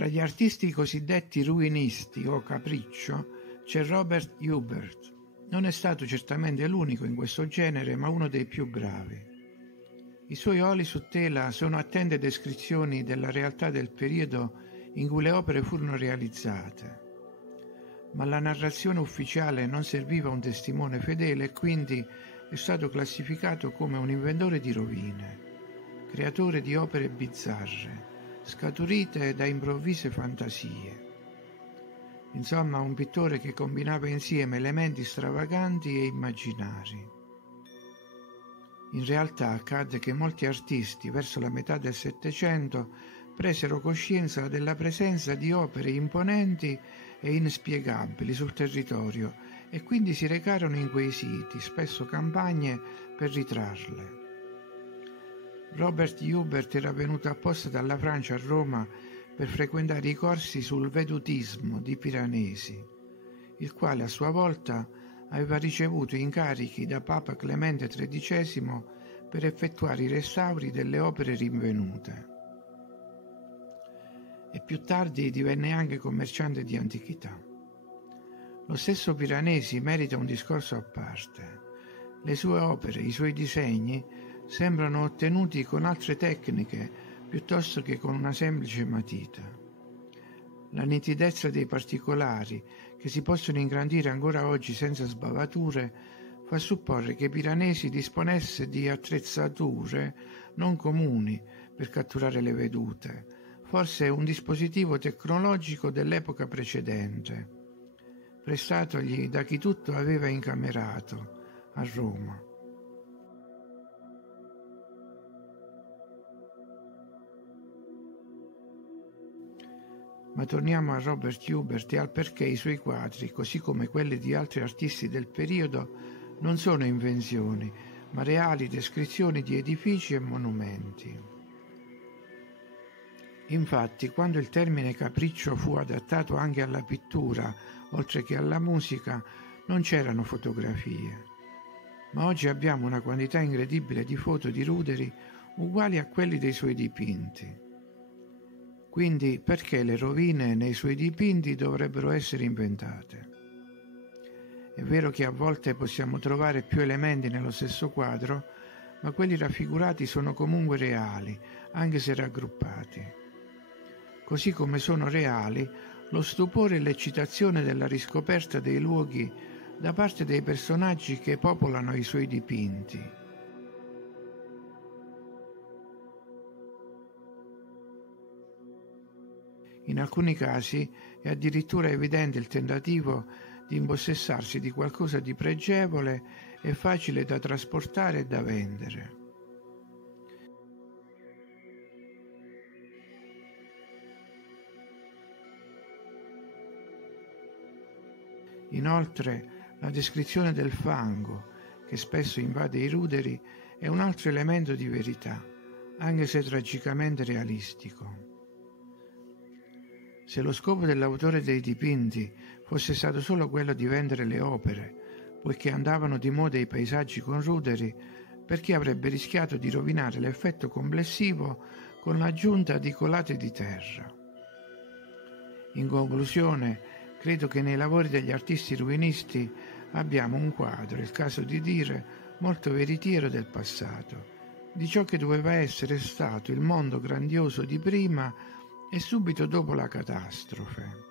Fra gli artisti cosiddetti ruinisti o capriccio c'è Robert Hubert. Non è stato certamente l'unico in questo genere, ma uno dei più gravi. I suoi oli su tela sono attente descrizioni della realtà del periodo in cui le opere furono realizzate, ma la narrazione ufficiale non serviva un testimone fedele e quindi è stato classificato come un inventore di rovine, creatore di opere bizzarre, scaturite da improvvise fantasie. Insomma, un pittore che combinava insieme elementi stravaganti e immaginari. In realtà accadde che molti artisti, verso la metà del Settecento, presero coscienza della presenza di opere imponenti e inspiegabili sul territorio e quindi si recarono in quei siti, spesso campagne, per ritrarle. Robert Hubert era venuto apposta dalla Francia a Roma per frequentare i corsi sul vedutismo di Piranesi, il quale a sua volta aveva ricevuto incarichi da Papa Clemente XIII per effettuare i restauri delle opere rinvenute. E più tardi divenne anche commerciante di antichità. Lo stesso Piranesi merita un discorso a parte. Le sue opere, i suoi disegni, sembrano ottenuti con altre tecniche piuttosto che con una semplice matita. La nitidezza dei particolari, che si possono ingrandire ancora oggi senza sbavature, fa supporre che Piranesi disponesse di attrezzature non comuni per catturare le vedute, forse un dispositivo tecnologico dell'epoca precedente, prestatogli da chi tutto aveva incamerato a Roma. Ma torniamo a Robert Hubert e al perché i suoi quadri, così come quelli di altri artisti del periodo, non sono invenzioni, ma reali descrizioni di edifici e monumenti. Infatti, quando il termine capriccio fu adattato anche alla pittura, oltre che alla musica, non c'erano fotografie. Ma oggi abbiamo una quantità incredibile di foto di Ruderi uguali a quelli dei suoi dipinti. Quindi perché le rovine nei suoi dipinti dovrebbero essere inventate? È vero che a volte possiamo trovare più elementi nello stesso quadro, ma quelli raffigurati sono comunque reali, anche se raggruppati. Così come sono reali lo stupore e l'eccitazione della riscoperta dei luoghi da parte dei personaggi che popolano i suoi dipinti. In alcuni casi è addirittura evidente il tentativo di impossessarsi di qualcosa di pregevole e facile da trasportare e da vendere. Inoltre, la descrizione del fango, che spesso invade i ruderi, è un altro elemento di verità, anche se tragicamente realistico. Se lo scopo dell'autore dei dipinti fosse stato solo quello di vendere le opere, poiché andavano di moda i paesaggi con ruderi, perché avrebbe rischiato di rovinare l'effetto complessivo con l'aggiunta di colate di terra? In conclusione, credo che nei lavori degli artisti ruinisti abbiamo un quadro, è il caso di dire, molto veritiero del passato, di ciò che doveva essere stato il mondo grandioso di prima e subito dopo la catastrofe.